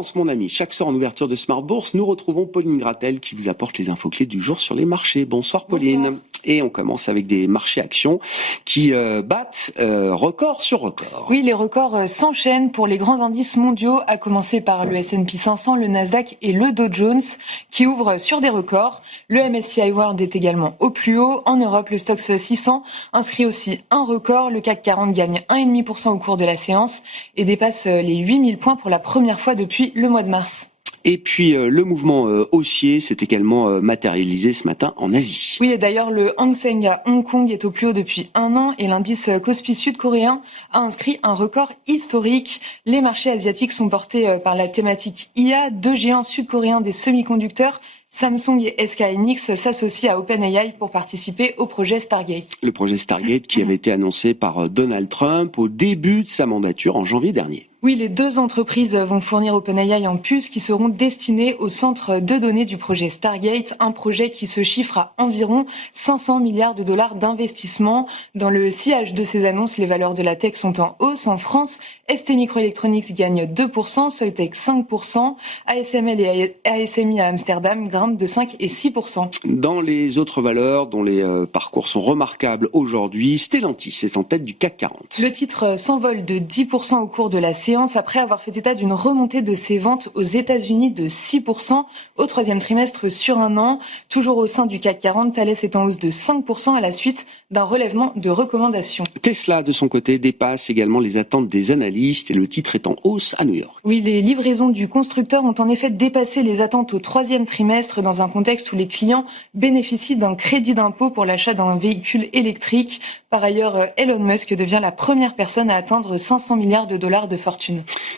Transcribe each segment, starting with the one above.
Tendance, mon ami. Chaque soir en ouverture de Smart Bourse, nous retrouvons Pauline Gratel qui vous apporte les infos clés du jour sur les marchés. Bonsoir Pauline. Bonsoir. Et on commence avec des marchés actions qui battent record sur record. Oui, les records s'enchaînent pour les grands indices mondiaux, à commencer par le S&P 500, le Nasdaq et le Dow Jones qui ouvrent sur des records. Le MSCI World est également au plus haut. En Europe, le Stoxx 600 inscrit aussi un record. Le CAC 40 gagne 1,5% au cours de la séance et dépasse les 8000 points pour la première fois depuis le mois de mars. Et puis le mouvement haussier s'est également matérialisé ce matin en Asie. Oui, et d'ailleurs, le Hang Seng à Hong Kong est au plus haut depuis un an et l'indice Kospi sud-coréen a inscrit un record historique. Les marchés asiatiques sont portés par la thématique IA. Deux géants sud-coréens des semi-conducteurs, Samsung et SK Hynix, s'associent à OpenAI pour participer au projet Stargate. Le projet Stargate qui avait été annoncé par Donald Trump au début de sa mandature en janvier dernier. Oui, les deux entreprises vont fournir OpenAI en puces qui seront destinées au centre de données du projet Stargate, un projet qui se chiffre à environ 500 milliards de dollars d'investissement. Dans le sillage de ces annonces, les valeurs de la tech sont en hausse. En France, STMicroelectronics gagne 2%, Soitec 5%, ASML et ASMI à Amsterdam grimpent de 5 et 6%. Dans les autres valeurs dont les parcours sont remarquables aujourd'hui, Stellantis est en tête du CAC 40. Le titre s'envole de 10% au cours de la séance après avoir fait état d'une remontée de ses ventes aux États-Unis de 6% au troisième trimestre sur un an. Toujours au sein du CAC 40, Thales est en hausse de 5% à la suite d'un relèvement de recommandations. Tesla, de son côté, dépasse également les attentes des analystes et le titre est en hausse à New York. Oui, les livraisons du constructeur ont en effet dépassé les attentes au troisième trimestre dans un contexte où les clients bénéficient d'un crédit d'impôt pour l'achat d'un véhicule électrique. Par ailleurs, Elon Musk devient la première personne à atteindre 500 milliards de dollars de fortune.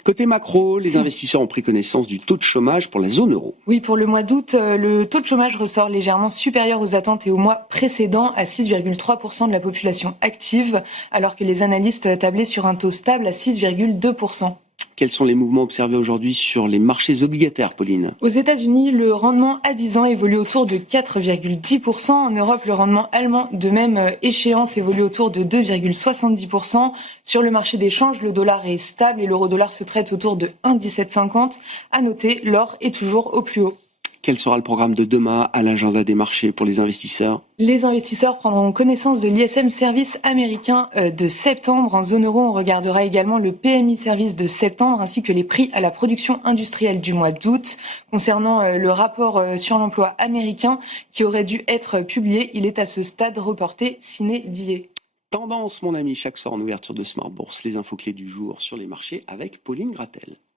Côté macro, les investisseurs ont pris connaissance du taux de chômage pour la zone euro. Oui, pour le mois d'août, le taux de chômage ressort légèrement supérieur aux attentes et au mois précédent à 6,3% de la population active, alors que les analystes tablaient sur un taux stable à 6,2%. Quels sont les mouvements observés aujourd'hui sur les marchés obligataires, Pauline ? Aux États-Unis, le rendement à 10 ans évolue autour de 4,10%. En Europe, le rendement allemand de même échéance évolue autour de 2,70%. Sur le marché des changes, le dollar est stable et l'euro-dollar se traite autour de 1,1750. À noter, l'or est toujours au plus haut. Quel sera le programme de demain à l'agenda des marchés pour les investisseurs ? Les investisseurs prendront connaissance de l'ISM Service américain de septembre. En zone euro, on regardera également le PMI Service de septembre ainsi que les prix à la production industrielle du mois d'août. Concernant le rapport sur l'emploi américain qui aurait dû être publié, il est à ce stade reporté sine die. Tendance, mon ami, chaque soir en ouverture de Smart Bourse, les infos clés du jour sur les marchés avec Pauline Gratel.